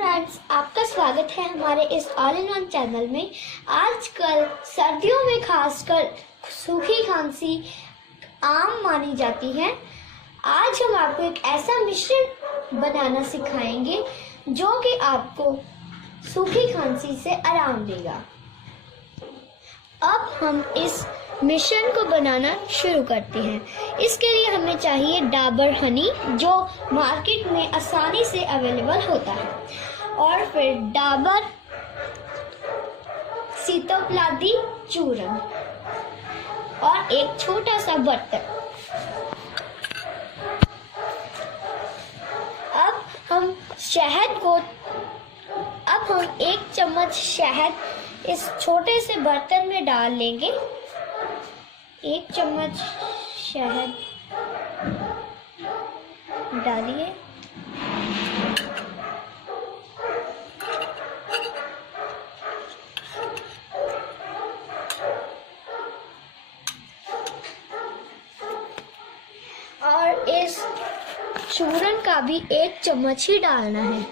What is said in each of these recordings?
Friends, आपका स्वागत है हमारे इस ऑल इन वन चैनल में। आजकल सर्दियों में खासकर सूखी खांसी आम मानी जाती है। आज हम आपको एक ऐसा मिश्रण बनाना सिखाएंगे जो कि आपको सूखी खांसी से आराम देगा। अब हम इस मिश्रण को बनाना शुरू करते हैं। इसके लिए हमें चाहिए डाबर हनी, जो मार्केट में आसानी से अवेलेबल होता है, और फिर डाबर सीतोपलादी चूर्ण और एक छोटा सा बर्तन। अब हम एक चम्मच शहद इस छोटे से बर्तन में डाल लेंगे। एक चम्मच शहद डालिए। और इस चूर्ण का भी एक चम्मच ही डालना है।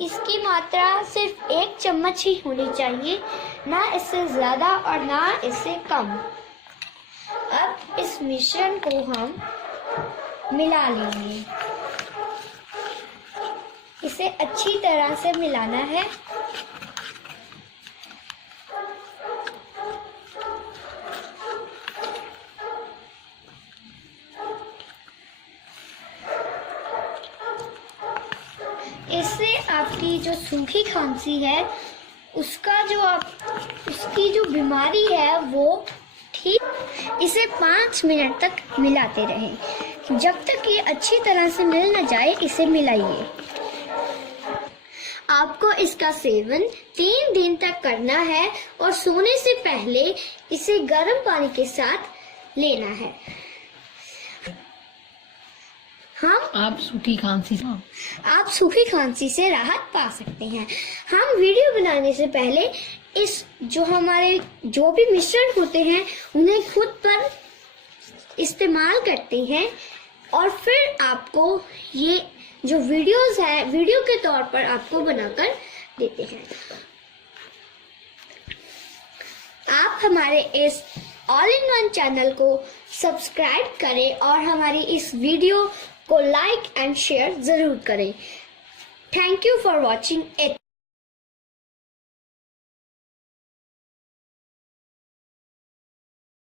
इसकी मात्रा सिर्फ एक चम्मच ही होनी चाहिए, ना इससे ज्यादा और ना इससे कम। अब इस मिश्रण को हम मिला लेंगे। इसे अच्छी तरह से मिलाना है। इससे आपकी जो सूखी खांसी है उसकी जो बीमारी है वो ठीक। इसे 5 मिनट तक मिलाते रहें। जब तक ये अच्छी तरह से मिल न जाए, इसे मिलाइए। आपको इसका सेवन 3 दिन तक करना है और सोने से पहले इसे गर्म पानी के साथ लेना है। आप सूखी खांसी से राहत पा सकते हैं। हम वीडियो बनाने से पहले जो भी मिश्रण होते हैं उन्हें खुद पर इस्तेमाल करते हैं, और फिर आपको ये जो वीडियोस है वीडियो के तौर पर आपको बनाकर देते हैं। आप हमारे इस ऑल इन वन चैनल को सब्सक्राइब करें और हमारी इस वीडियो को लाइक एंड शेयर जरूर करें। Thank you for watching it.